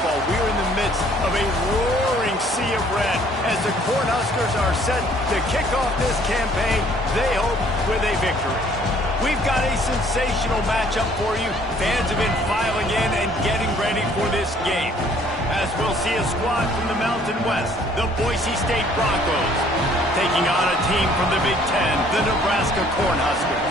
football. We are in the midst of a roaring sea of red as the Cornhuskers are set to kick off this campaign, they hope, with a victory. We've got a sensational matchup for you. Fans have been filing in and getting ready for this game. As we'll see a squad from the Mountain West, the Boise State Broncos, taking on a team from the Big Ten, the Nebraska Cornhuskers.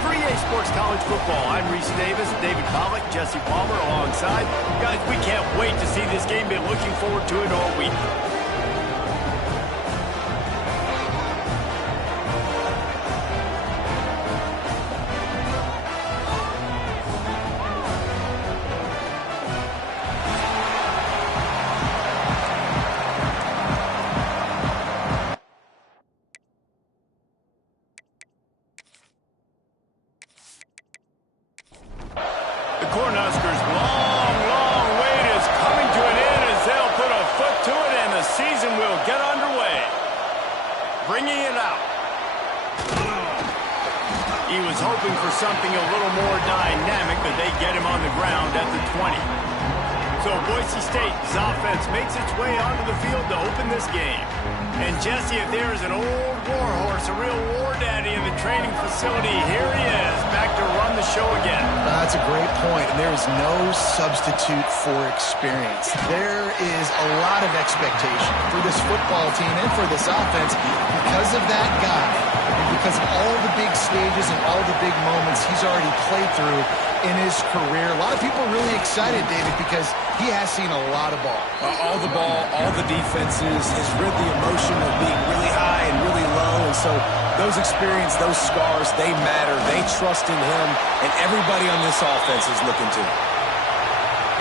For EA Sports College Football, I'm Reese Davis, David Pollock, Jesse Palmer alongside. Guys, we can't wait to see this game. Been looking forward to it all week. Cornhuskers' long wait is coming to an end as they'll put a foot to it and the season will get underway. Bringing it out. He was hoping for something a little more dynamic, but they get him on the ground at the 20. So Boise State's offense makes its way onto the field to open this game. And Jesse, if there is an old war horse, a real war daddy in the training facility, here he is, back to run the show again. That's a great point, and there is no substitute for experience. There is a lot of expectation for this football team and for this offense because of that guy, and because of all the big stages and all the big moments he's already played through in his career. A lot of people are really excited, David, because he has seen a lot of ball. All the ball, all the defenses, has rid the emotion of being really high and really low, and so those experience, those scars, they matter. They trust in him, and everybody on this offense is looking to him.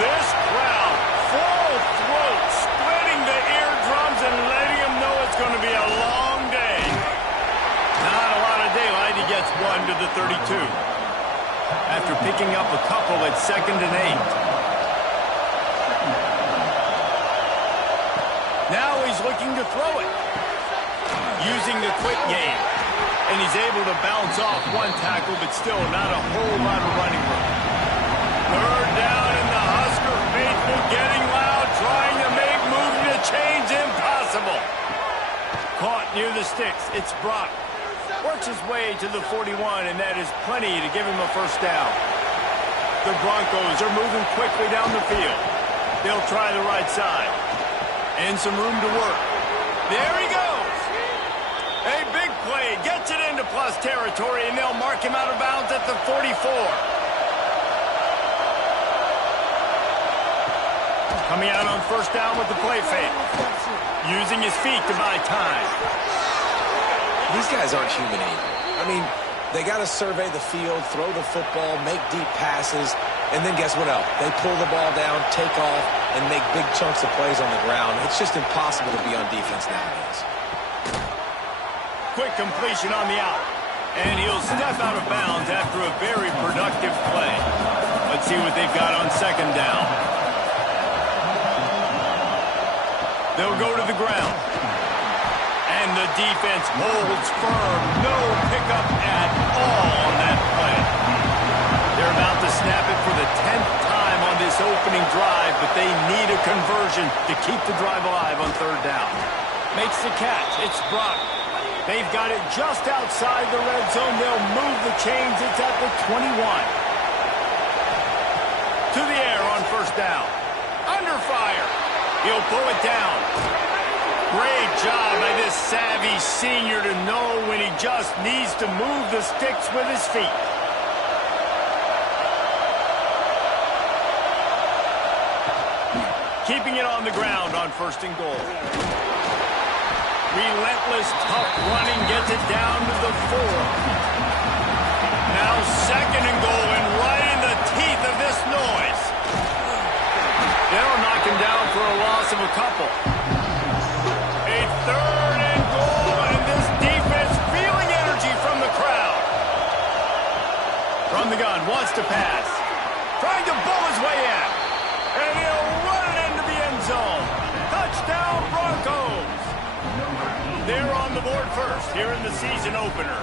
This crowd, full throat, splitting the eardrums and letting him know it's going to be a long day. Not a lot of daylight. He gets one to the 32. After picking up a couple at 2nd and 8. Now he's looking to throw it. Using the quick game. And he's able to bounce off one tackle, but still not a whole lot of running room. 3rd down, and the Husker faithful getting loud, trying to make moving the chains impossible. Caught near the sticks. It's Brock. Works his way to the 41, and that is plenty to give him a 1st down. The Broncos are moving quickly down the field. They'll try the right side. And some room to work. There he goes. A big play. Gets it into plus territory, and they'll mark him out of bounds at the 44. Coming out on 1st down with the play fake. Using his feet to buy time. These guys aren't human either. I mean, they got to survey the field, throw the football, make deep passes, and then guess what else? They pull the ball down, take off, and make big chunks of plays on the ground. It's just impossible to be on defense nowadays. Quick completion on the out. And he'll step out of bounds after a very productive play. Let's see what they've got on 2nd down. They'll go to the ground. And the defense holds firm. No pickup at all on that play. They're about to snap it for the 10th time on this opening drive, but they need a conversion to keep the drive alive on 3rd down. Makes the catch. It's Brock. They've got it just outside the red zone. They'll move the chains. It's at the 21. To the air on 1st down. Under fire. He'll pull it down. Great job by this savvy senior to know when he just needs to move the sticks with his feet. Keeping it on the ground on 1st and goal. Relentless, tough running gets it down to the 4. Now 2nd and goal, and right in the teeth of this noise. They'll knock him down for a loss of a couple. A 3rd and goal, and this defense feeling energy from the crowd. From the gun, wants to pass. Trying to bull his way in. And he'll run it into the end zone. Touchdown, Broncos. They're on the board first here in the season opener.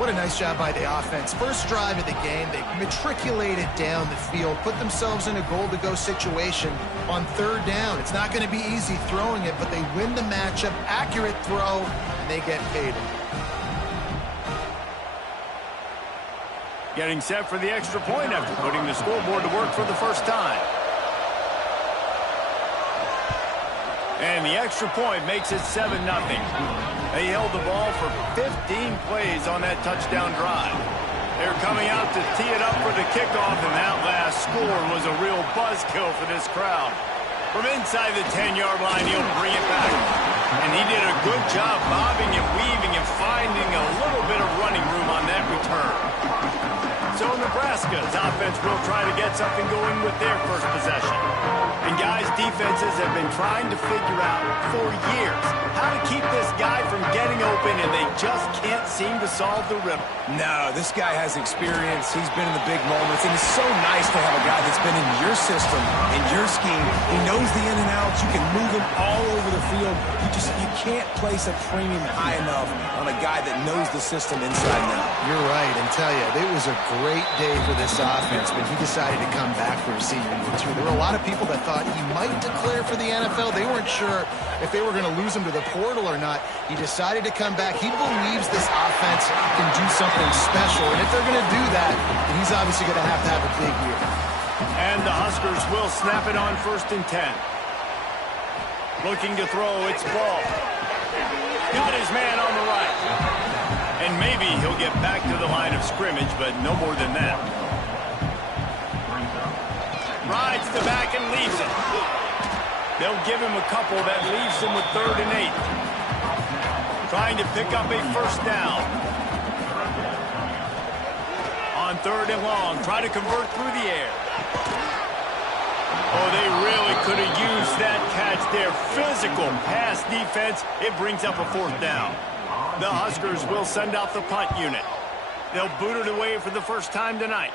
What a nice job by the offense. First drive of the game, they matriculated down the field, put themselves in a goal-to-go situation on third down. It's not going to be easy throwing it, but they win the matchup. Accurate throw, and they get paid. Getting set for the extra point after putting the scoreboard to work for the first time. And the extra point makes it 7-0. They held the ball for 15 plays on that touchdown drive. They're coming out to tee it up for the kickoff, and that last score was a real buzzkill for this crowd. From inside the 10-yard line, he'll bring it back. And he did a good job bobbing and weaving and finding a little bit of running room on that return. So Nebraska's offense will try to get something going with their first possession. And guys, defenses have been trying to figure out for years how to keep this guy from getting open, and they just can't seem to solve the riddle. No, this guy has experience. He's been in the big moments, and it's so nice to have a guy that's been in your system, in your scheme. He knows the in and outs. You can move him all over the field. You can't place a premium high enough on a guy that knows the system inside and out. You're right, and tell you, it was a great day for this offense when he decided to come back for a senior year, too. There were a lot of people that thought he might declare for the NFL. They weren't sure if they were going to lose him to the portal or not. He decided to come back. He believes this offense can do something special, and if they're going to do that, then he's obviously going to have a big year. And the Huskers will snap it on 1st and 10. Looking to throw, it's Ball. Got his man on the right. And maybe he'll get back to the line of scrimmage, but no more than that. Rides the back and leaves it. They'll give him a couple that leaves him with 3rd and 8. Trying to pick up a first down. On 3rd and long, try to convert through the air. Oh, they really could have used that catch there. Physical pass defense. It brings up a 4th down. The Huskers will send out the punt unit. They'll boot it away for the first time tonight.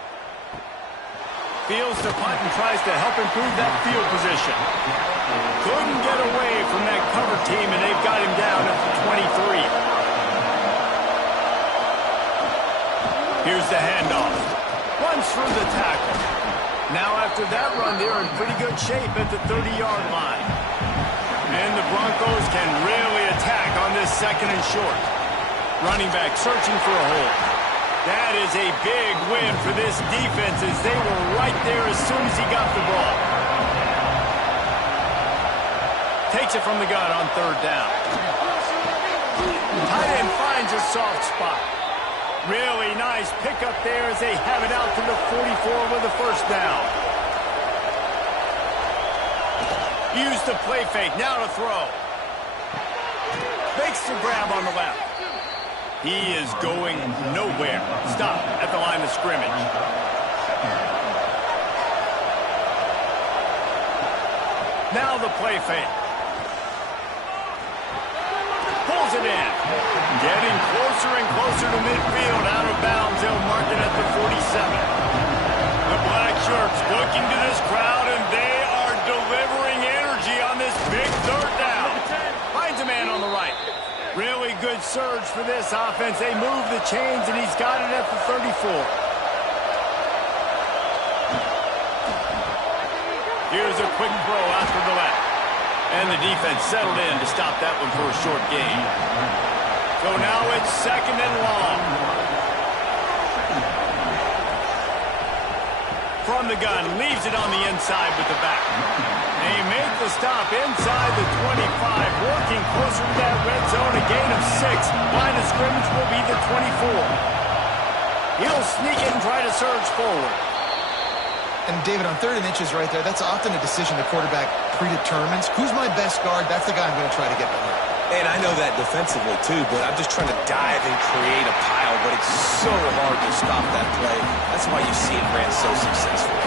Fields the punt and tries to help improve that field position. Couldn't get away from that cover team, and they've got him down at the 23. Here's the handoff. Runs through the tackle. Now after that run, they're in pretty good shape at the 30-yard line. And the Broncos can really attack on this 2nd and short. Running back searching for a hole. That is a big win for this defense, as they were right there as soon as he got the ball. Takes it from the gun on 3rd down. Tight end finds a soft spot. Really nice pickup there as they have it out to the 44 with a first down. Use the play fake, now to throw. Makes the grab on the left. He is going nowhere. Stop at the line of scrimmage. Now the play fake. Pulls it in. Getting closer and closer to midfield. Out of bounds. They'll mark it at the 47. The black shirts looking to this crowd, and they are delivering energy on this big 3rd down. Finds a man on the right. Really good surge for this offense. They move the chains, and he's got it at the 34. Here's a quick throw out to the left. And the defense settled in to stop that one for a short gain. So now it's 2nd and long. From the gun, leaves it on the inside with the back. They make the stop inside the 25, working closer to that red zone, a gain of 6. Line of scrimmage will be the 24. He'll sneak it and try to surge forward. And, David, on 3rd and inches right there, that's often a decision the quarterback predetermines. Who's my best guard? That's the guy I'm going to try to get behind. And I know that defensively, too, but I'm just trying to dive and create a pile, but it's so hard to stop that play. That's why you see it ran so successfully.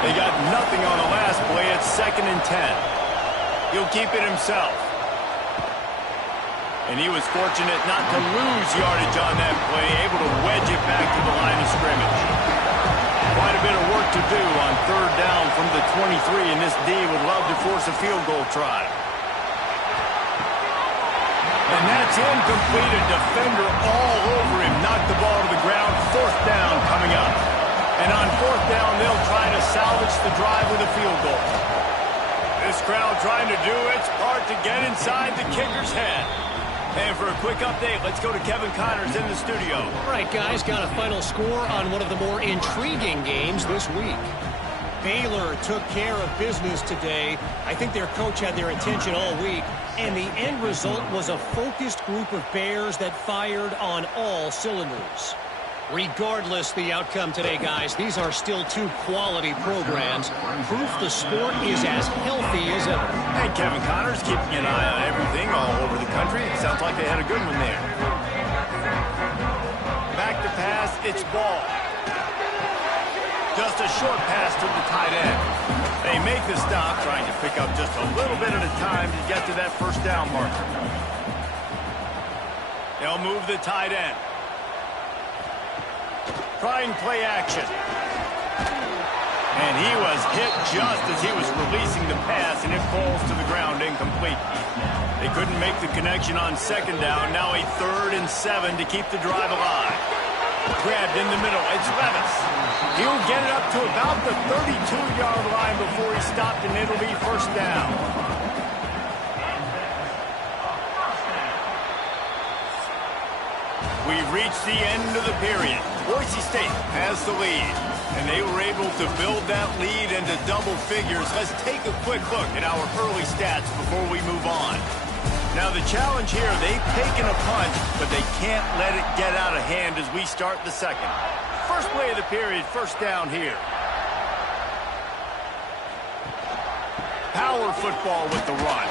They got nothing on the last play. It's 2nd and 10. He'll keep it himself. And he was fortunate not to lose yardage on that play, able to wedge it back to the line of scrimmage. Quite a bit of work to do on 3rd down from the 23, and this D would love to force a field goal try. And that It's incomplete. A defender all over him. Knocked the ball to the ground. 4th down coming up. And on 4th down, they'll try to salvage the drive with a field goal. This crowd trying to do its part to get inside the kicker's head. And for a quick update, let's go to Kevin Connors in the studio. All right, guys, got a final score on one of the more intriguing games this week. Baylor took care of business today. I think their coach had their attention all week, and the end result was a focused group of Bears that fired on all cylinders. Regardless the outcome today, guys, these are still 2 quality programs. Proof the sport is as healthy as ever. And Kevin Connors keeping an eye on everything all over the country. It sounds like they had a good one there. Back to pass, it's ball. Just a short pass to the tight end. They make the stop, trying to pick up just a little bit at a time to get to that 1st down marker. They'll move the tight end. Trying play action. And he was hit just as he was releasing the pass, and it falls to the ground incomplete. They couldn't make the connection on 2nd down. Now a 3rd and 7 to keep the drive alive. Grabbed in the middle. It's Levis. He'll get it up to about the 32-yard line before he stopped, and it'll be 1st down. We've reached the end of the period. Boise State has the lead, and they were able to build that lead into double figures. Let's take a quick look at our early stats before we move on. Now, the challenge here, they've taken a punch, but they can't let it get out of hand as we start the 2nd. First play of the period, 1st down here. Power football with the run.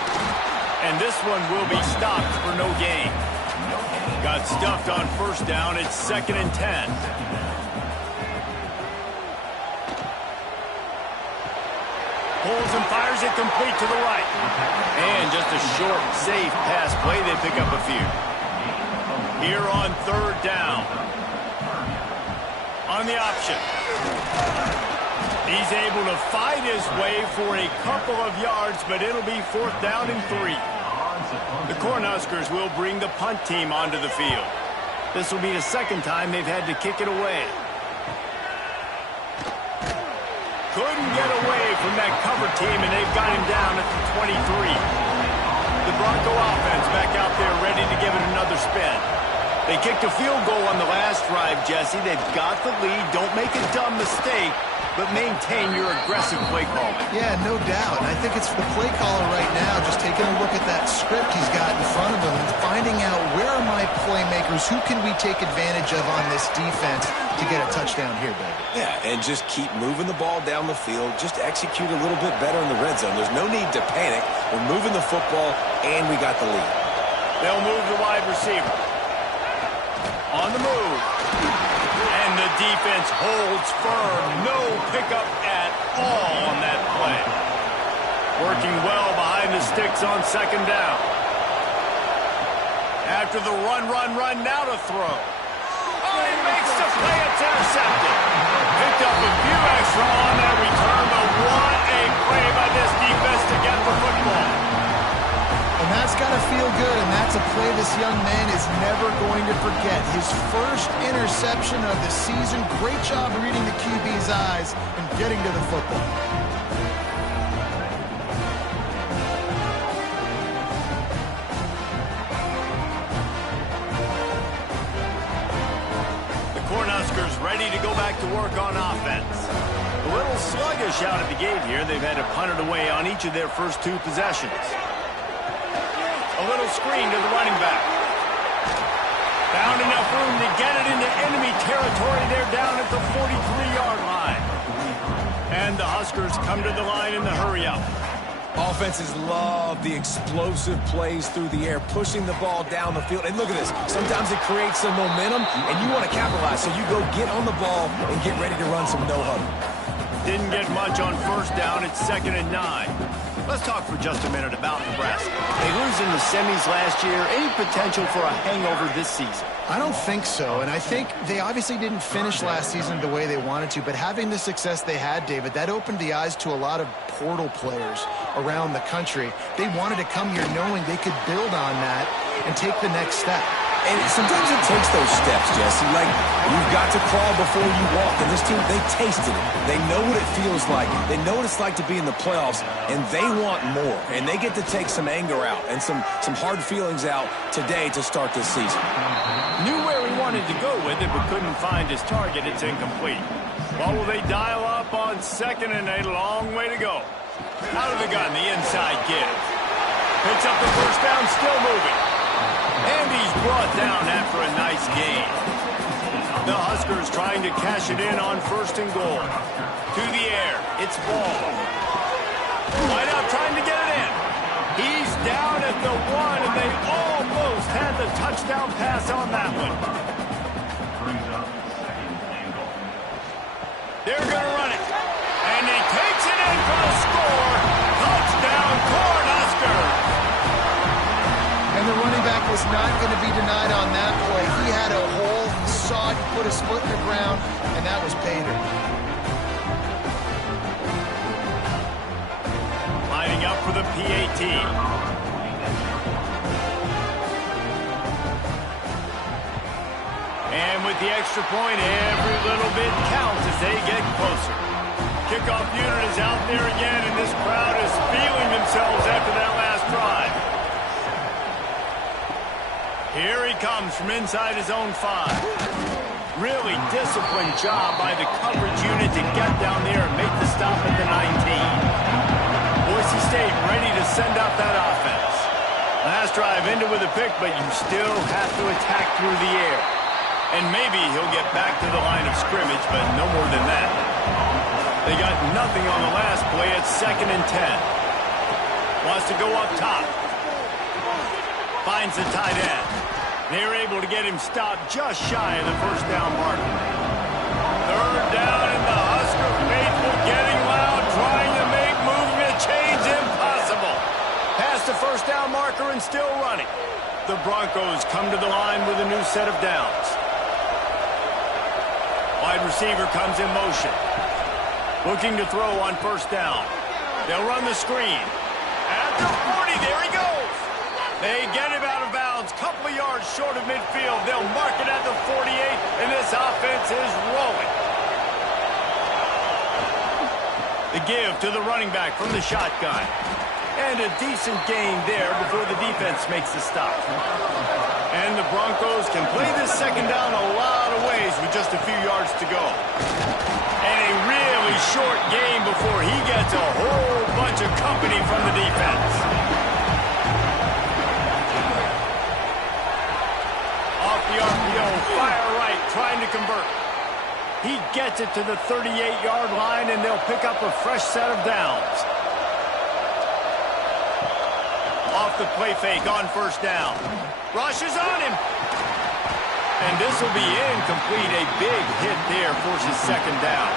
And this one will be stopped for no gain. Got stuffed on 1st down. It's 2nd and 10. Pulls and fires it complete to the right. And just a short, safe pass play. They pick up a few. Here on 3rd down. On the option. He's able to fight his way for a couple of yards, but it'll be 4th down and 3. The Cornhuskers will bring the punt team onto the field. This will be the 2nd time they've had to kick it away. Couldn't get away from that cover team, and they've got him down at the 23. The Bronco offense back out there ready to give it another spin. They kicked a field goal on the last drive, Jesse. They've got the lead. Don't make a dumb mistake, but maintain your aggressive play calling. Yeah, no doubt. And I think it's the play caller right now just taking a look at that script he's got in front of him and finding out where are my playmakers, who can we take advantage of on this defense to get a touchdown here, baby. Yeah, and just keep moving the ball down the field. Just execute a little bit better in the red zone. There's no need to panic. We're moving the football, and we got the lead. They'll move the wide receiver. On the move. And the defense holds firm. No pickup at all on that play. Working well behind the sticks on 2nd down. After the run, now to throw. Oh, he makes the play. It's intercepted. Picked up a few extra on that return, but what a play by this defense to get the football. And that's got to feel good, and that's a play this young man is never going to forget. His first interception of the season. Great job reading the QB's eyes and getting to the football. The Cornhuskers ready to go back to work on offense. A little sluggish out of the gate here. They've had to punt it away on each of their first 2 possessions. A little screen to the running back. Found enough room to get it into enemy territory. They're down at the 43-yard line. And the Huskers come to the line in the hurry-up. Offenses love the explosive plays through the air, pushing the ball down the field. And look at this. Sometimes it creates some momentum, and you want to capitalize. So you go get on the ball and get ready to run some no-huddle. Didn't get much on 1st down. It's 2nd and 9. Let's talk for just a minute about Nebraska. They lose in the semis last year. Any potential for a hangover this season? I don't think so, and I think they obviously didn't finish last season the way they wanted to, but having the success they had, David, that opened the eyes to a lot of portal players around the country. They wanted to come here knowing they could build on that and take the next step. And sometimes it takes those steps, Jesse. Like, you've got to crawl before you walk. And this team, they tasted it. They know what it feels like. They know what it's like to be in the playoffs, and they want more. And they get to take some anger out and some hard feelings out today to start this season. Knew where he wanted to go with it, but couldn't find his target. It's incomplete. Well, will they dial up on 2nd and a long way to go? Out of the gun, the inside give. Picks up the first down, still moving. And he's brought down after a nice gain. The Huskers trying to cash it in on 1st and goal. To the air, it's Ball. Wide out trying to get it in. He's down at the 1, and they almost had the touchdown pass on that one. They're going to run it. And he takes it in for the score. Touchdown, Cornhuskers. And the running back was not going to be denied on that play. He had a hole, he saw it, he put his foot in the ground, and that was Pater. Lining up for the PAT. And with the extra point, every little bit counts as they get closer. Kickoff unit is out there again, and this crowd is feeling themselves after that last drive. Here he comes from inside his own 5. Really disciplined job by the coverage unit to get down there and make the stop at the 19. Boise State ready to send out that offense. Last drive ended with a pick, but you still have to attack through the air. And maybe he'll get back to the line of scrimmage, but no more than that. They got nothing on the last play at 2nd and 10. Wants to go up top. Finds the tight end. They're able to get him stopped just shy of the 1st down marker. 3rd down, and the Husker faithful getting loud, trying to make movement change impossible. Past the 1st down marker and still running. The Broncos come to the line with a new set of downs. Wide receiver comes in motion. Looking to throw on 1st down. They'll run the screen. At the 40, there he goes. They get him out of bounds, couple of yards short of midfield. They'll mark it at the 48, and this offense is rolling. The give to the running back from the shotgun. And a decent gain there before the defense makes the stop. And the Broncos can play this 2nd down a lot of ways with just a few yards to go. And a really short game before he gets a whole bunch of company from the defense. The RPO, fire right, trying to convert. He gets it to the 38-yard line, and they'll pick up a fresh set of downs. Off the play fake on 1st down. Rush is on him. And this will be incomplete. A big hit there forces 2nd down.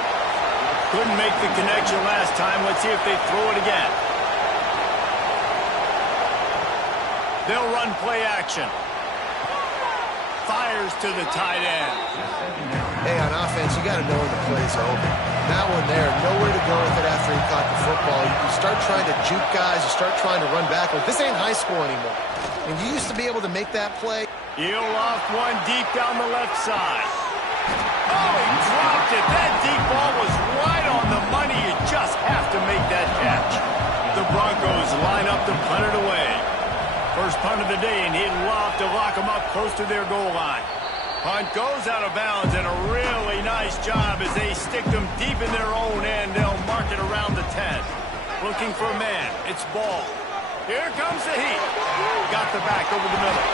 Couldn't make the connection last time. Let's see if they throw it again. They'll run play action. Fires to the tight end. Hey, on offense, you got to know when the play's over. That one there, nowhere to go with it after he caught the football. You start trying to juke guys. You start trying to run backward. This ain't high school anymore. And you used to be able to make that play. He'll off one deep down the left side. Oh, he dropped it. That deep ball was right on the money. You just have to make that catch. The Broncos line up to punt it away. First punt of the day, and he'd love to lock them up close to their goal line. Punt goes out of bounds, and a really nice job as they stick them deep in their own end. They'll mark it around the 10. Looking for a man. It's Ball. Here comes the heat. Got the back over the middle.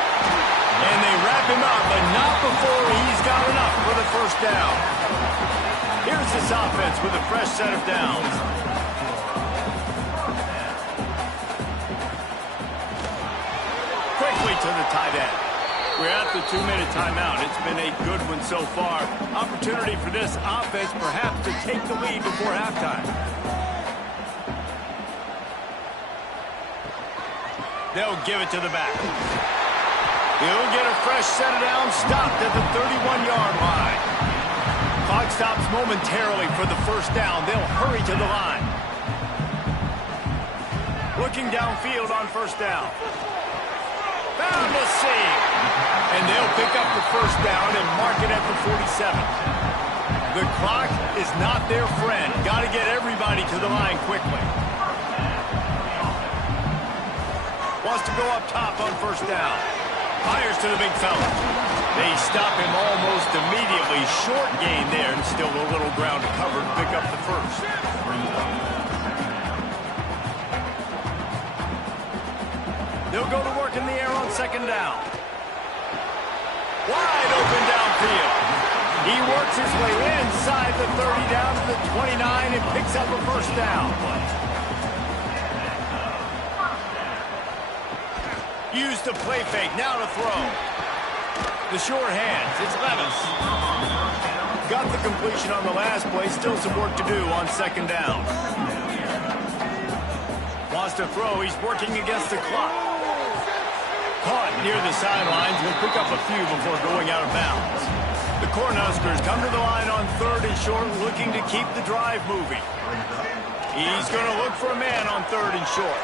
And they wrap him up, but not before he's got enough for the 1st down. Here's this offense with a fresh set of downs. Quickly to the tight end. We're at the 2-minute timeout. It's been a good one so far. Opportunity for this offense perhaps to take the lead before halftime. They'll give it to the back. He'll get a fresh set of downs, stopped at the 31-yard line. Clock stops momentarily for the 1st down. They'll hurry to the line. Looking downfield on 1st down. Found a seam. And they'll pick up the first down and mark it at the 47. The clock is not their friend. Got to get everybody to the line quickly. Wants to go up top on first down. Fires to the big fella. They stop him almost immediately. Short gain there, and still a little ground to cover to pick up the first. They'll go to work in the air on second down. Wide open downfield. He works his way inside the 30 down to the 29 and picks up a first down. Use the play fake, now to throw. The short hands, it's Levis. Got the completion on the last play, still some work to do on second down. Wants to throw, he's working against the clock. Caught near the sidelines, will pick up a few before going out of bounds. The Cornhuskers come to the line on third and short, looking to keep the drive moving. He's going to look for a man on third and short.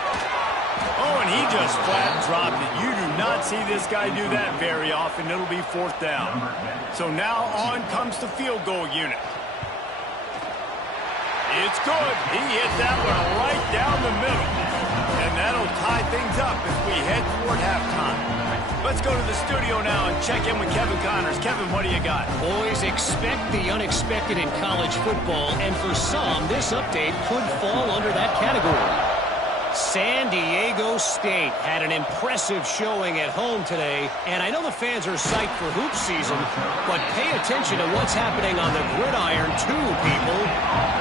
Oh, and he just flat dropped it. You do not see this guy do that very often. It'll be fourth down. So now on comes the field goal unit. It's good. He hit that one right down the middle. And that'll tie things up as we head toward halftime. Let's go to the studio now and check in with Kevin Connors. Kevin, what do you got? Boys, expect the unexpected in college football, and for some, this update could fall under that category. San Diego State had an impressive showing at home today, and I know the fans are psyched for hoop season, but pay attention to what's happening on the gridiron too, people.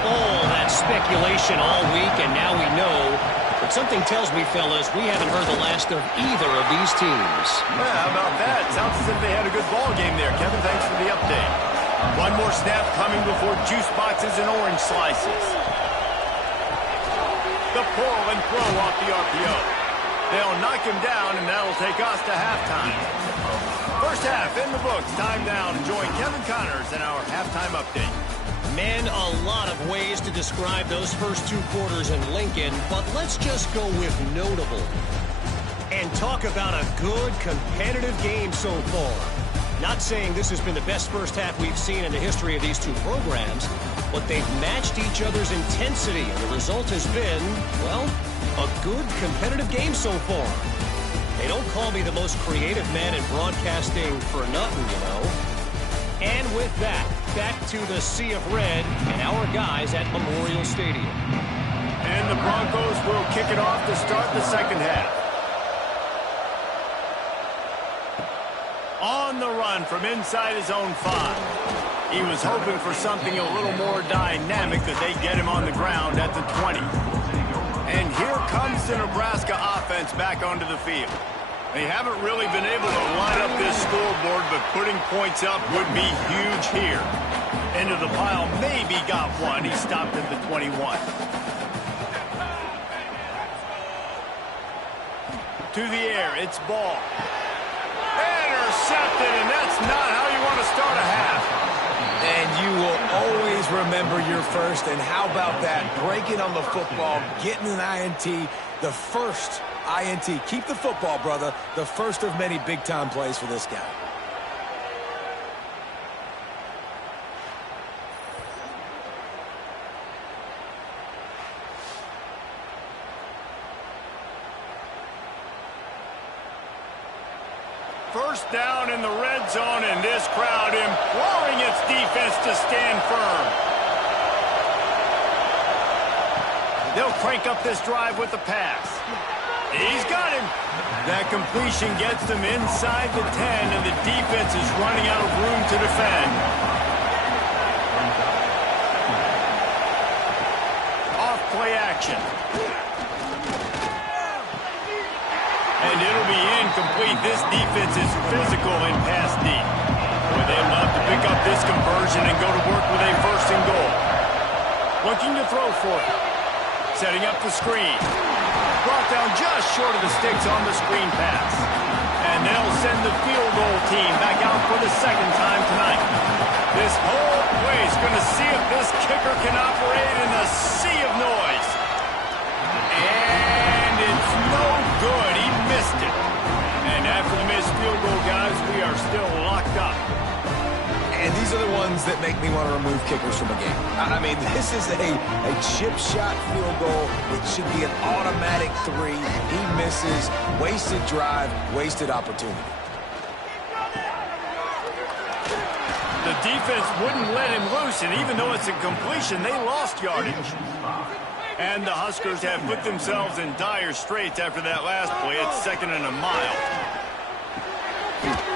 All that speculation all week, and now we know. But something tells me, fellas, we haven't heard the last of either of these teams. Well, how about that? Sounds as if they had a good ball game there. Kevin, thanks for the update. One more snap coming before juice boxes and orange slices. The pull and throw off the RPO. They'll knock him down, and that'll take us to halftime. First half in the books. Time now to join Kevin Connors in our halftime update. Men, a lot of ways to describe those first two quarters in Lincoln, but let's just go with notable. And talk about a good, competitive game so far. Not saying this has been the best first half we've seen in the history of these two programs, but they've matched each other's intensity, and the result has been, well, a good competitive game so far. They don't call me the most creative man in broadcasting for nothing, you know. And with that, back to the sea of red and our guys at Memorial Stadium. And the Broncos will kick it off to start the second half. On the run from inside his own 5. He was hoping for something a little more dynamic that they get him on the ground at the 20. And here comes the Nebraska offense back onto the field. They haven't really been able to line up this scoreboard, but putting points up would be huge here. Into the pile, maybe got one. He stopped at the 21. To the air, it's ball. Intercepted, and that's not how you want to start a half. And you will always remember your first. And how about that? Breaking on the football, getting an INT, the first INT. Keep the football, brother. The first of many big-time plays for this guy. First down in the red zone, and this crowd imploring its defense to stand firm. They'll crank up this drive with the pass. He's got him. That completion gets them inside the 10, and the defense is running out of room to defend. Off play action. And it'll be incomplete. This defense is physical and pass deep. Boy, they love to pick up this conversion and go to work with a first and goal. Looking to throw for it. Setting up the screen. Brought down just short of the sticks on the screen pass. And they'll send the field goal team back out for the second time tonight. This whole place going to see if this kicker can operate in a sea of noise. And it's no good. He missed it. And after the missed field goal, guys, we are still locked up. And these are the ones that make me want to remove kickers from a game. I mean, this is a chip shot field goal. It should be an automatic 3. He misses. Wasted drive, wasted opportunity. The defense wouldn't let him loose, and even though it's a completion, they lost yardage. And the Huskers have put themselves in dire straits after that last play. It's 2nd and a mile.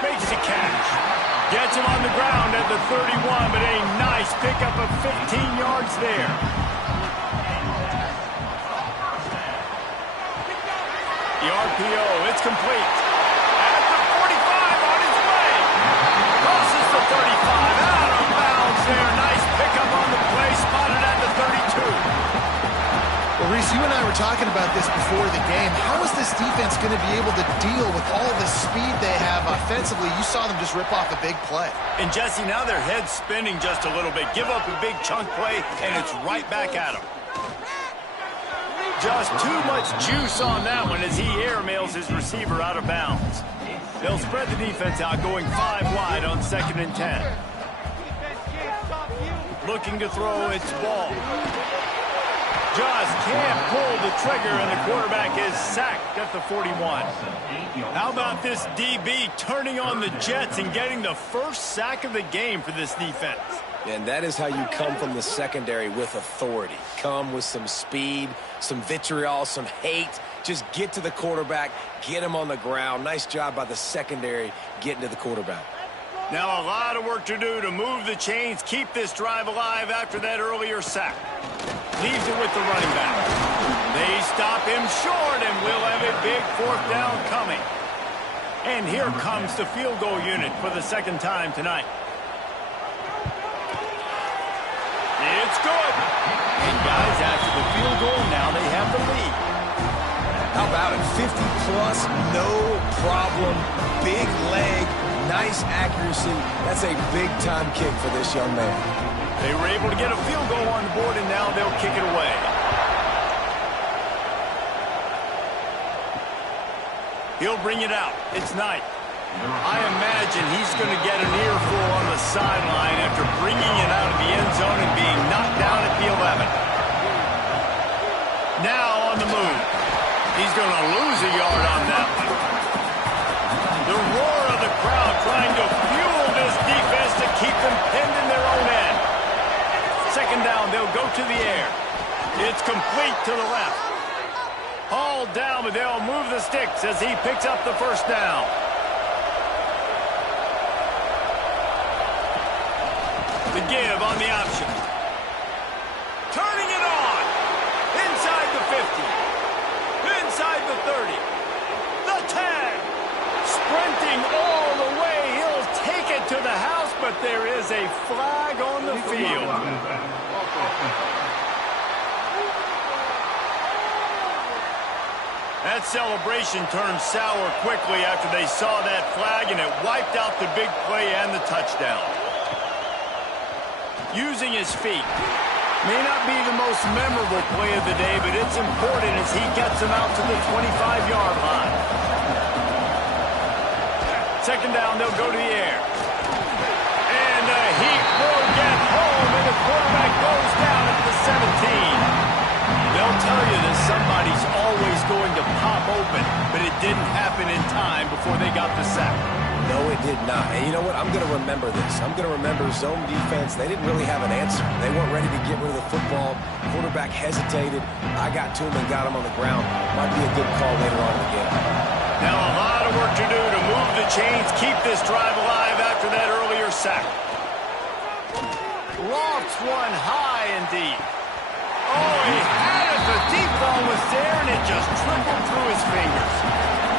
Makes the catch. Gets him on the ground at the 31, but a nice pickup of 15 yards there. The RPO, it's complete. At the 45, on his way. Crosses the 35, out of bounds there. Nice pickup on the play, spotted at the 32. Well, Reese, you and I were talking about this before the game. How is this defense going to be able to deal with all the speed they have offensively? You saw them just rip off a big play. And, Jesse, now their head's spinning just a little bit. Give up a big chunk play, and it's right back at them. Just too much juice on that one as he airmails his receiver out of bounds. They'll spread the defense out, going 5 wide on 2nd and 10. Looking to throw its ball. Just can't pull the trigger, and the quarterback is sacked at the 41. How about this DB turning on the Jets and getting the first sack of the game for this defense? And that is how you come from the secondary with authority. Come with some speed, some vitriol, some hate. Just get to the quarterback, get him on the ground. Nice job by the secondary getting to the quarterback. Now a lot of work to do to move the chains, keep this drive alive after that earlier sack. Leaves it with the running back. They stop him short, and we'll have a big 4th down coming. And here comes the field goal unit for the 2nd time tonight. It's good. And guys, after the field goal, now they have the lead. How about it? 50-plus, no problem. Big leg, nice accuracy. That's a big-time kick for this young man. They were able to get a field goal on the board, and now they'll kick it away. He'll bring it out. It's Knight. I imagine he's going to get an earful on the sideline after bringing it out of the end zone and being knocked down at the 11. Now on the move. He's going to lose a yard on that one. The roar of the crowd trying to fuel this defense to keep them pinned in their own end. 2nd down, they'll go to the air. It's complete to the left. Hauled down, but they'll move the sticks as he picks up the 1st down. The give on the option. Turning it on. Inside the 50. Inside the 30. The 10. Sprinting all the way. He'll take it to the house, but there is a flag on the field. That celebration turned sour quickly after they saw that flag, and it wiped out the big play and the touchdown. Using his feet. May not be the most memorable play of the day, but it's important as he gets him out to the 25-yard line. 2nd down, they'll go to the air. And he will get home, and the quarterback goes down at the 17. They'll tell you that somebody's always going to pop open, but it didn't happen in time before they got the sack. No, it did not. And you know what? I'm going to remember this. I'm going to remember zone defense. They didn't really have an answer. They weren't ready to get rid of the football. Quarterback hesitated. I got to him and got him on the ground. Might be a good call later on in the game. Now a lot of work to do to move the chains, keep this drive alive after that earlier sack. Lofts one high and deep. Oh, he had it. The deep ball was there, and it just trickled through his fingers.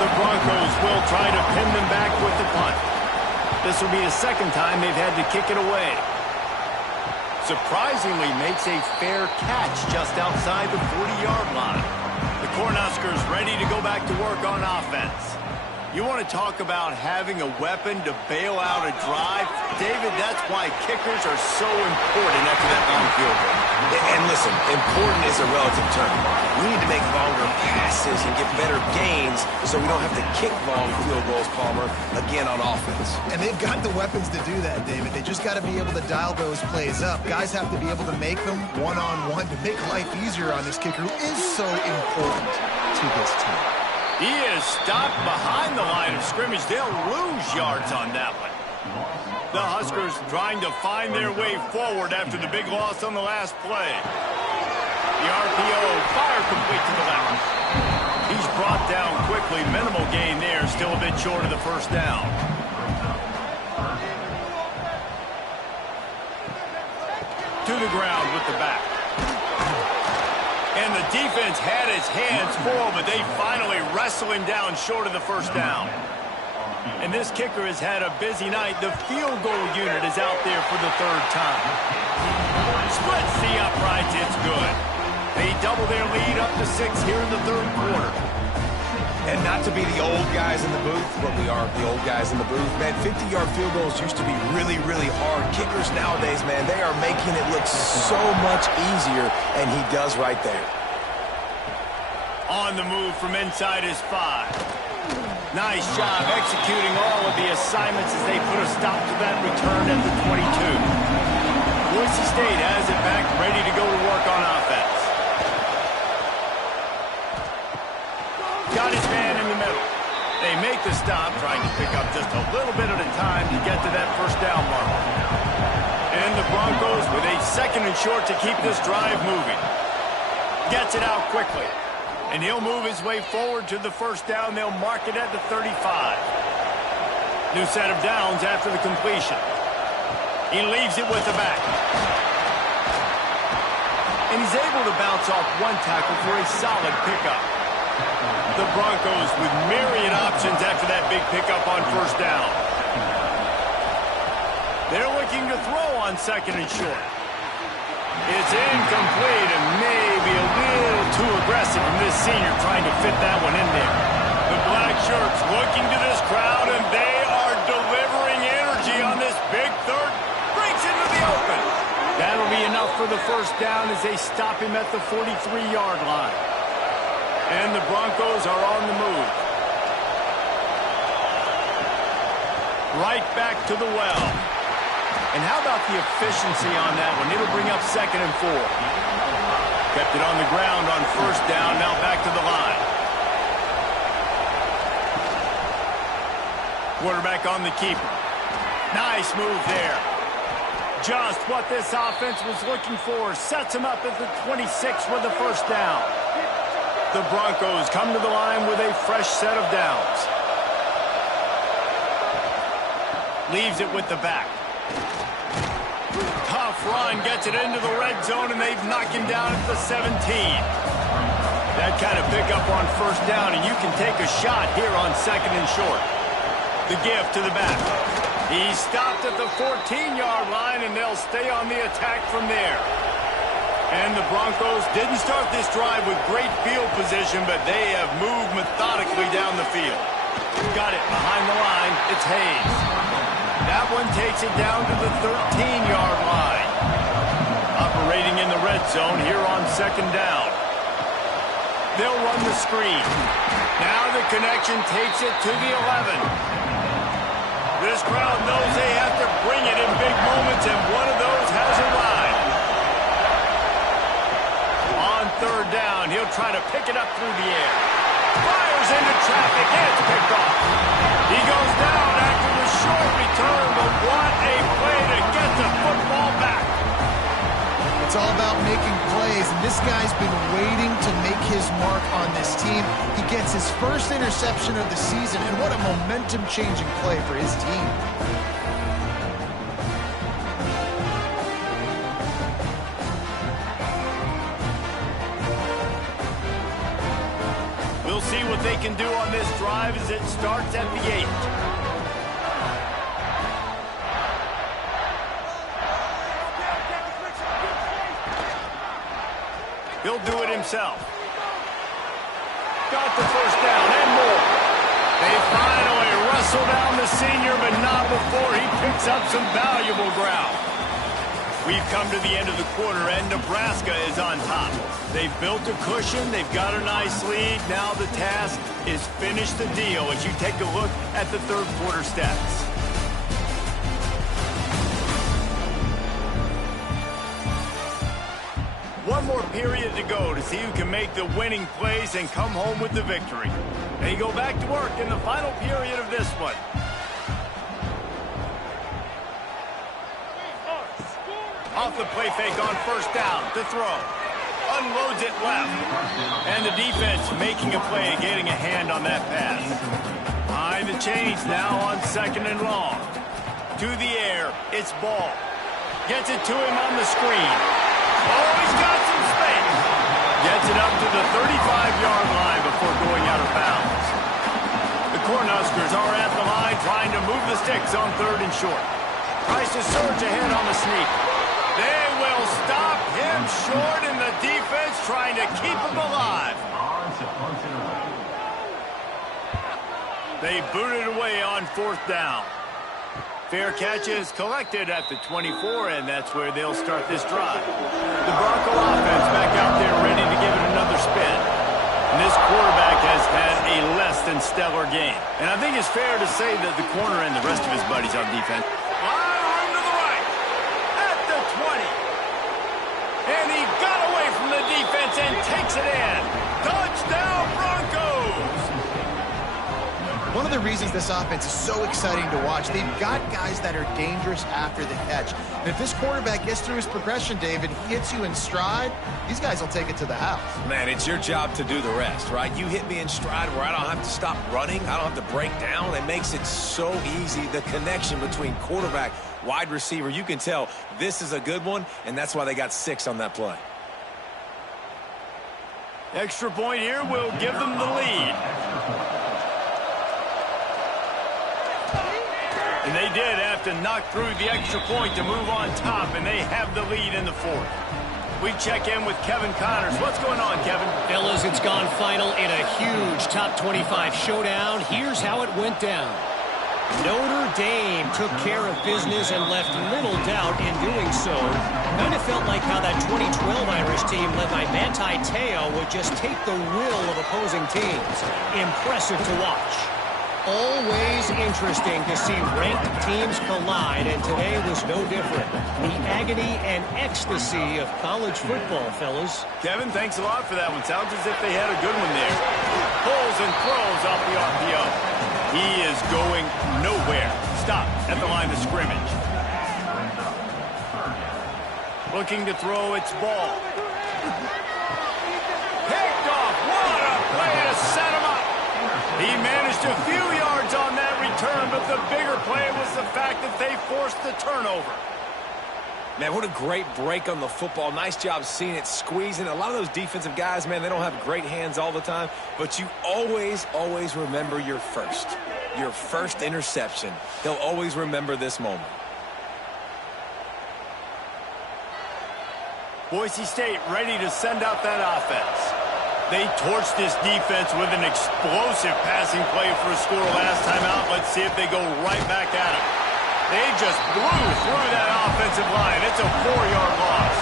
The Broncos will try to pin them back with the punt. This will be the 2nd time they've had to kick it away. Surprisingly makes a fair catch just outside the 40-yard line. The Cornhuskers ready to go back to work on offense. You want to talk about having a weapon to bail out a drive? David, that's why kickers are so important after that long field goal. And listen, important is a relative term. We need to make longer passes and get better gains so we don't have to kick long field goals, Palmer, again on offense. And they've got the weapons to do that, David. They just got to be able to dial those plays up. Guys have to be able to make them one-on-one to make life easier on this kicker who is so important to this team. He is stopped behind the line of scrimmage. They'll lose yards on that one. The Huskers trying to find their way forward after the big loss on the last play. The RPO fire complete to the left. He's brought down quickly. Minimal gain there. Still a bit short of the first down. To the ground with the back. And the defense had its hands full, but they finally wrestle him down short of the first down. And this kicker has had a busy night. The field goal unit is out there for the third time. Splits the uprights. It's good. They double their lead up to 6 here in the third quarter. And not to be the old guys in the booth, but we are the old guys in the booth. Man, 50-yard field goals used to be really, really hard. Kickers nowadays, man, they are making it look so much easier, and he does right there. On the move from inside his 5. Nice job executing all of the assignments as they put a stop to that return at the 22. Boise State has it back, ready to go to work on offense. Got his man in the middle. They make the stop, trying to pick up just a little bit at a time to get to that first down mark. And the Broncos with a 2nd and short to keep this drive moving. Gets it out quickly. And he'll move his way forward to the first down. They'll mark it at the 35. New set of downs after the completion. He leaves it with the back. And he's able to bounce off one tackle for a solid pickup. The Broncos with myriad options after that big pickup on first down. They're looking to throw on 2nd and short. It's incomplete and maybe a little too aggressive from this senior trying to fit that one in there. The black shirts looking to this crowd, and they are delivering energy on this big third. Breaks into the open. That'll be enough for the first down as they stop him at the 43-yard line. And the Broncos are on the move. Right back to the well. And how about the efficiency on that one? It'll bring up 2nd and 4. Kept it on the ground on first down, now back to the line. Quarterback on the keeper. Nice move there. Just what this offense was looking for. Sets him up at the 26 for the first down. The Broncos come to the line with a fresh set of downs. Leaves it with the back. Tough run, gets it into the red zone, and they've knocked him down at the 17. That kind of pickup on first down, and you can take a shot here on 2nd and short. The gift to the back. He's stopped at the 14-yard line, and they'll stay on the attack from there. And the Broncos didn't start this drive with great field position, but they have moved methodically down the field. Got it behind the line. It's Hayes. That one takes it down to the 13-yard line. Operating in the red zone here on 2nd down. They'll run the screen. Now the connection takes it to the 11. This crowd knows they have to bring it in big moments, and one of those has arrived. On 3rd down, he'll try to pick it up through the air. Fires into traffic, and it's picked off. He goes down after the short return, but what a play to get the football back. It's all about making plays, and this guy's been waiting to make his mark on this team. He gets his first interception of the season, and what a momentum-changing play for his team. We'll see what they can do on this drive as it starts at the 8. He'll do it himself. Got the first down and more. They find whistle down the senior, but not before he picks up some valuable ground. We've come to the end of the quarter, and Nebraska is on top. They've built a cushion. They've got a nice lead. Now the task is finish the deal as you take a look at the third quarter stats. One more period to go to see who can make the winning plays and come home with the victory. They go back to work in the final period of this one. Off the play fake on first down to throw. Unloads it left. And the defense making a play, getting a hand on that pass. Behind the chains now on second and long. To the air, it's Ball. Gets it to him on the screen. Oh, he's got some space. Gets it up to the 35-yard line before going out of bounds. The Cornhuskers are at the line trying to move the sticks on third and short. Tries to surge ahead on the sneak. They will stop him short, and the defense trying to keep him alive. They boot it away on fourth down. Fair catch is collected at the 24, and that's where they'll start this drive. The Bronco offense back out there ready to give it another spin. And this quarterback has had a less than stellar game. And I think it's fair to say that the corner and the rest of his buddies on defense. And he got away from the defense and takes it in. Touchdown, Broncos! One of the reasons this offense is so exciting to watch, they've got guys that are dangerous after the catch. And if this quarterback gets through his progression, David, he hits you in stride, these guys will take it to the house. Man, it's your job to do the rest, right? You hit me in stride where I don't have to stop running. I don't have to break down. It makes it so easy, the connection between quarterback, wide receiver. You can tell this is a good one, and that's why they got 6 on that play. Extra point here will give them the lead. And they did have to knock through the extra point to move on top, and they have the lead in the fourth. We check in with Kevin Connors. What's going on, Kevin? Fellas, it's gone final in a huge top 25 showdown. Here's how it went down. Notre Dame took care of business and left little doubt in doing so. Kind of felt like how that 2012 Irish team led by Manti Te'o would just take the will of opposing teams. Impressive to watch. Always interesting to see ranked teams collide, and today was no different. The agony and ecstasy of college football, fellas. Kevin, thanks a lot for that one. Sounds as if they had a good one there. Pulls and throws off the RPO. He is going nowhere. Stop at the line of scrimmage. Looking to throw, it's Ball. Picked off. What a play to set him up. He managed a few yards on that return, but the bigger play was the fact that they forced the turnover. Man, what a great break on the football. Nice job seeing it squeezing. A lot of those defensive guys, man, they don't have great hands all the time, but you always, always remember your first interception. They'll always remember this moment. Boise State ready to send out that offense. They torched this defense with an explosive passing play for a score last time out. Let's see if they go right back at it. They just blew through that offensive line. It's a 4-yard loss.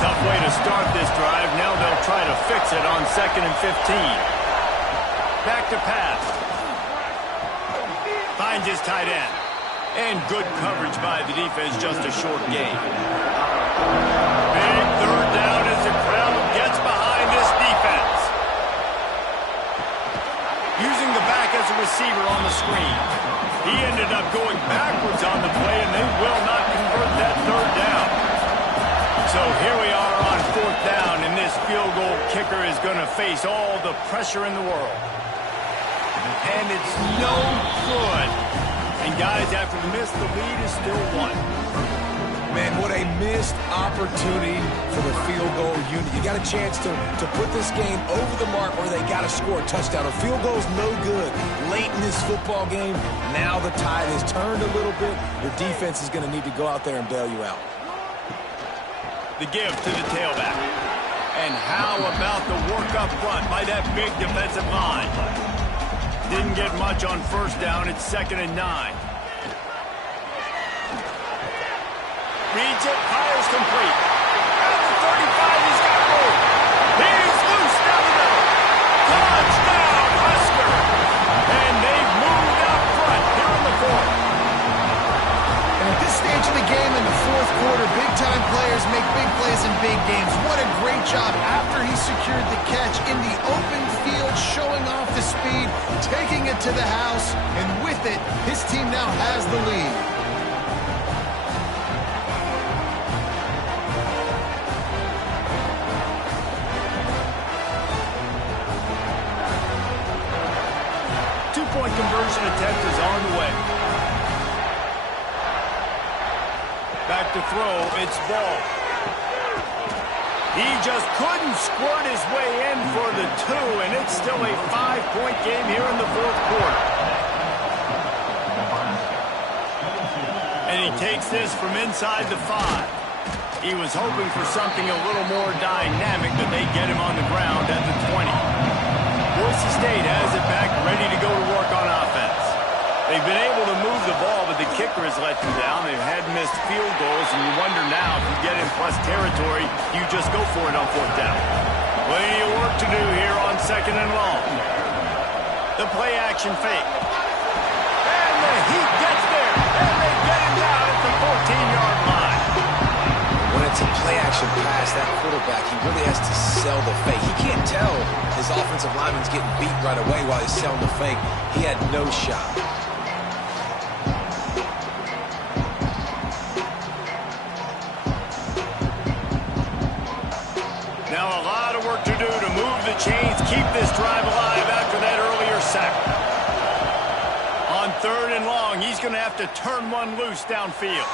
Tough way to start this drive. Now they'll try to fix it on 2nd and 15. Back to pass. Finds his tight end. And good coverage by the defense, just a short gain. Big third down as the crowd gets behind this defense. Using the back as a receiver on the screen. He ended up going backwards on the play, and they will not convert that third down. So here we are on fourth down, and this field goal kicker is going to face all the pressure in the world. And it's no good. And guys, after the miss, the lead is still 1. Man, what a missed opportunity for the field goal unit. You got a chance to put this game over the mark where they got to score a touchdown. A field goal is no good late in this football game. Now the tide has turned a little bit. Your defense is going to need to go out there and bail you out. The give to the tailback. And how about the work up front by that big defensive line? Didn't get much on first down. It's 2nd and 9. Reads it, fires complete. At the 35, he's got room. He's loose down the middle. Touchdown, Husker. And they've moved out front here in the 4th. And at this stage of the game in the 4th quarter, big-time players make big plays in big games. What a great job after he secured the catch in the open field, showing off the speed, taking it to the house, and with it, his team now has the lead. Two-point conversion attempt is on the way. Back to throw, it's Ball. He just couldn't squirt his way in for the 2, and it's still a 5-point game here in the 4th quarter. And he takes this from inside the 5. He was hoping for something a little more dynamic, but they get him on the ground at the 20. Boise State has it back, ready to go to work on offense. They've been able to move the ball, but the kicker has let them down. They've had missed field goals, and you wonder now if you get in plus territory, you just go for it on 4th down. Plenty of work to do here on 2nd and long. The play action fake. And the Heat gets there, and they get him down at the 14-yard line. When it's a play-action pass, that quarterback, he really has to sell the fake. He can't tell his offensive lineman's getting beat right away while he's selling the fake. He had no shot. Now a lot of work to do to move the chains, keep this drive alive after that earlier sack. On 3rd and long, he's going to have to turn one loose downfield.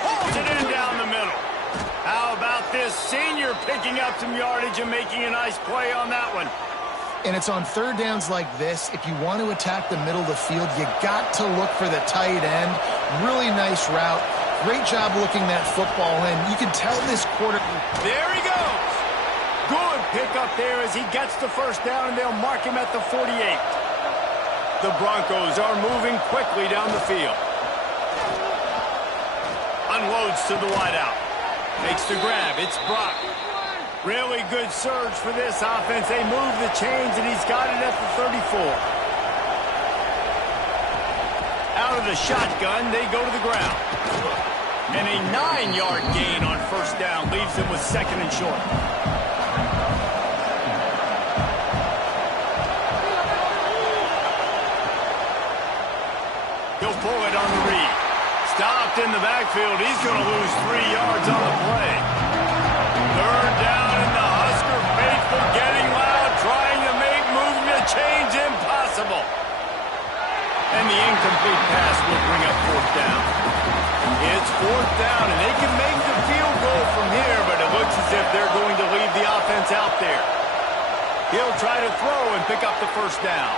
Holds it in down the middle. How about this senior picking up some yardage and making a nice play on that one? And it's on 3rd downs like this. If you want to attack the middle of the field, you got to look for the tight end. Really nice route. Great job looking that football in. You can tell this quarter. There he goes. Good pick up there as he gets the 1st down, and they'll mark him at the 48. The Broncos are moving quickly down the field. Unloads to the wideout. Makes the grab. It's Brock. Really good surge for this offense. They move the chains, and he's got it at the 34. Out of the shotgun, they go to the ground. And a 9-yard gain on 1st down leaves them with 2nd and short. He'll pull it on the read. Stopped in the backfield. He's going to lose 3 yards on the play. 3rd down, and the Husker faithful getting loud, trying to make moving the chains impossible. And the incomplete pass will bring up 4th down. It's 4th down, and they can make the field goal from here, but it looks as if they're going to leave the offense out there. He'll try to throw and pick up the 1st down.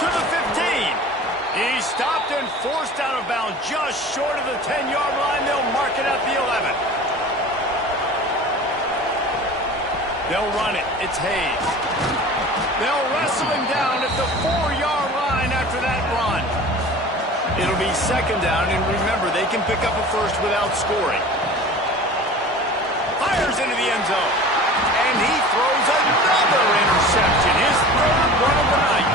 To the 15. He's stopped and forced out of bounds just short of the 10-yard line. They'll mark it at the 11. They'll run it. It's Hayes. They'll wrestle him down at the 4-yard line after that run. It'll be 2nd down, and remember, they can pick up a 1st without scoring. Fires into the end zone. And he throws another interception. His 3rd run of the night.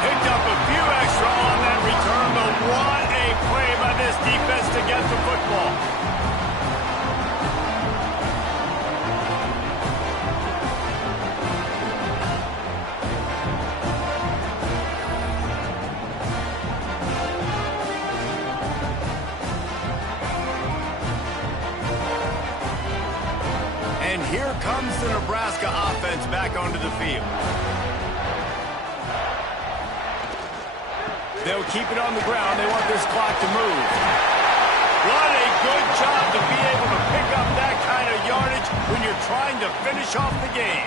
Picked up a few extra on that return, but what a play by this defense to get the football. And here comes the Nebraska offense back onto the field. They'll keep it on the ground. They want this clock to move. What a good job to be able to pick up that kind of yardage when you're trying to finish off the game.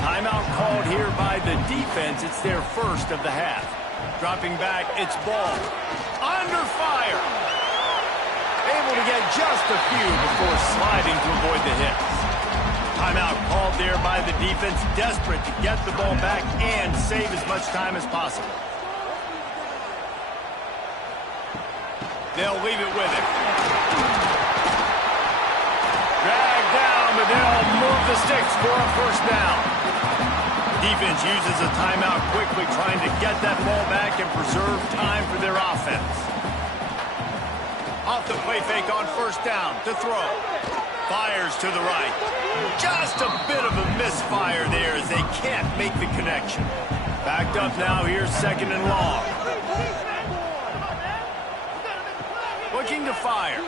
Timeout called here by the defense. It's their 1st of the half. Dropping back, it's Ball. Under fire. Able to get just a few before sliding to avoid the hits. Timeout called there by the defense, desperate to get the ball back and save as much time as possible. They'll leave it with him. Drag down, but they'll move the sticks for a first down. Defense uses a timeout quickly, trying to get that ball back and preserve time for their offense. Off the play fake on first down to throw. Fires to the right. Just a bit of a misfire there as they can't make the connection. Backed up now, here's second and long. Looking to fire.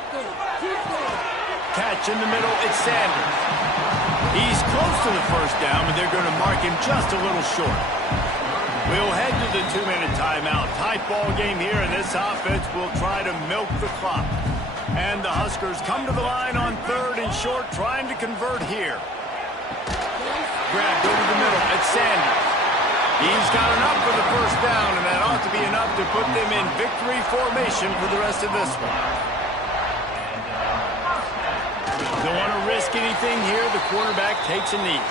Catch in the middle, it's Sanders. He's close to the first down, but they're going to mark him just a little short. We'll head to the 2-minute timeout. Tight ball game here, and this offense will try to milk the clock. And the Huskers come to the line on third and short, trying to convert here. Grabbed over the middle, it's Sanders. He's got enough for the first down, and that ought to be enough to put them in victory formation for the rest of this one. Don't want to risk anything here. The quarterback takes a knee.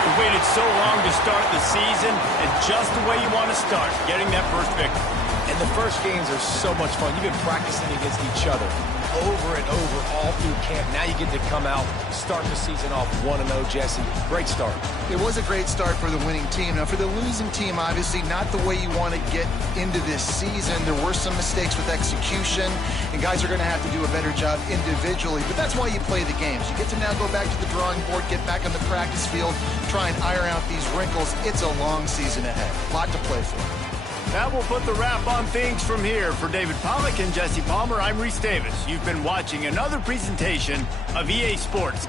We waited so long to start the season, and just the way you want to start, getting that first victory. And the first games are so much fun. You've been practicing against each other over and over all through camp. Now you get to come out, start the season off 1-0, Jesse. Great start. It was a great start for the winning team. Now, for the losing team, obviously not the way you want to get into this season. There were some mistakes with execution, and guys are going to have to do a better job individually. But that's why you play the games. You get to now go back to the drawing board, get back on the practice field, try and iron out these wrinkles. It's a long season ahead. A lot to play for. That will put the wrap on things from here. For David Pollack and Jesse Palmer, I'm Reese Davis. You've been watching another presentation of EA Sports.